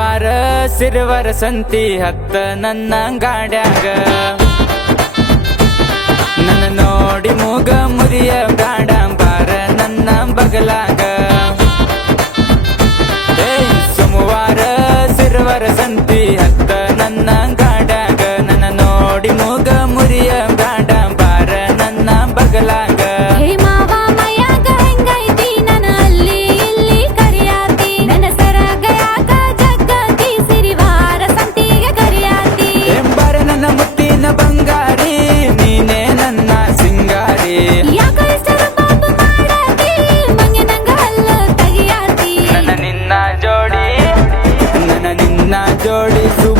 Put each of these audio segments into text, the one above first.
ವಾರ ಸಿರುವರ ಸಂತಿ ಹತ್ತ ನನ್ನ ಗಾಡ್ಯಾಗ ನನ್ನ ನೋಡಿ ಮೂಗ through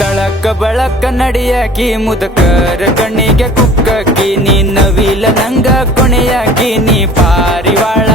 ತಳಕ ಬಳಕ ನಡಿಯಾಕಿ ಮುದಕರ ಕಣ್ಣಿಗೆ ಕುಕ್ಕಿ ನೀ ನವಿಲ ನಂಗ ಕೊನೆಯಾಕಿ ನೀ ಪಾರಿವಾಳ